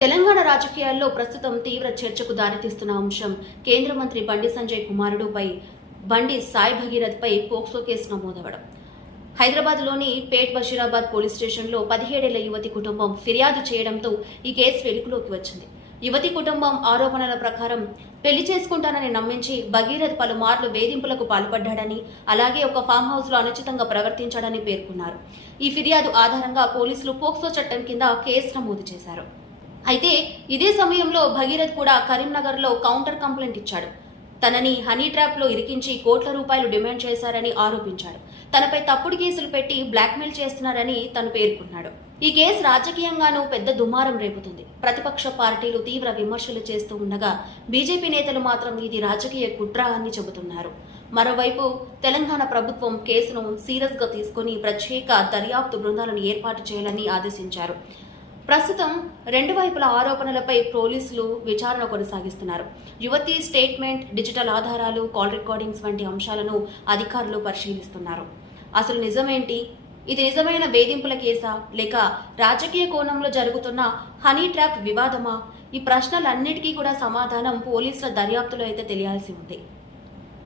తెలంగాణ రాజకీయాల్లో ప్రస్తుతం తీవ్ర చర్చకు దారితీస్తున్న అంశం కేంద్ర మంత్రి బండి సంజయ్ కుమారుడుపై బండి సాయి భగీరథ్ పై పోక్సో కేసు నమోదవడం. హైదరాబాద్లోని పేట్ బషీరాబాద్ పోలీస్ స్టేషన్లో 17 ఏళ్ల యువతి కుటుంబం ఫిర్యాదు చేయడంతో ఈ కేసు వెలుగులోకి వచ్చింది. యువతి కుటుంబం ఆరోపణల ప్రకారం పెళ్లి చేసుకుంటానని నమ్మించి భగీరథ్ పలుమార్లు వేధింపులకు పాల్పడ్డాడని, అలాగే ఒక ఫామ్ హౌస్ లో అనుచితంగా ప్రవర్తించాడని పేర్కొన్నారు. ఈ ఫిర్యాదు ఆధారంగా పోలీసులు పోక్సో చట్టం కింద కేసు నమోదు చేశారు. అయితే ఇదే సమయంలో భగీరథ్ కూడా కరీంనగర్లో కౌంటర్ కంప్లైంట్ ఇచ్చాడు. తనని హనీ ట్రాప్ లో ఇరికించి కోట్ల రూపాయలు డిమాండ్ చేశారని ఆరోపించాడు. తనపై తప్పుడు కేసులు పెట్టి బ్లాక్మెయిల్ చేస్తున్నారని తను పేర్కొన్నాడు. ఈ కేసు రాజకీయంగానూ పెద్ద దుమారం రేపుతుంది. ప్రతిపక్ష పార్టీలు తీవ్ర విమర్శలు చేస్తూ ఉండగా బీజేపీ నేతలు మాత్రం ఇది రాజకీయ కుట్ర అని చెబుతున్నారు. మరోవైపు తెలంగాణ ప్రభుత్వం కేసును సీరియస్ గా తీసుకుని ప్రత్యేక దర్యాప్తు బృందాలను ఏర్పాటు చేయాలని ఆదేశించారు. ప్రస్తుతం రెండు వైపుల ఆరోపణలపై పోలీసులు విచారణ కొనసాగిస్తున్నారు. యువతి స్టేట్మెంట్, డిజిటల్ ఆధారాలు, కాల్ రికార్డింగ్స్ వంటి అంశాలను అధికారులు పరిశీలిస్తున్నారు. అసలు నిజమేంటి? ఇది నిజమైన వేధింపుల కేసా, లేక రాజకీయ కోణంలో జరుగుతున్న హనీ ట్రాప్ వివాదమా? ఈ ప్రశ్నలన్నిటికీ కూడా సమాధానం పోలీసుల దర్యాప్తులో అయితే తెలియాల్సి ఉంది.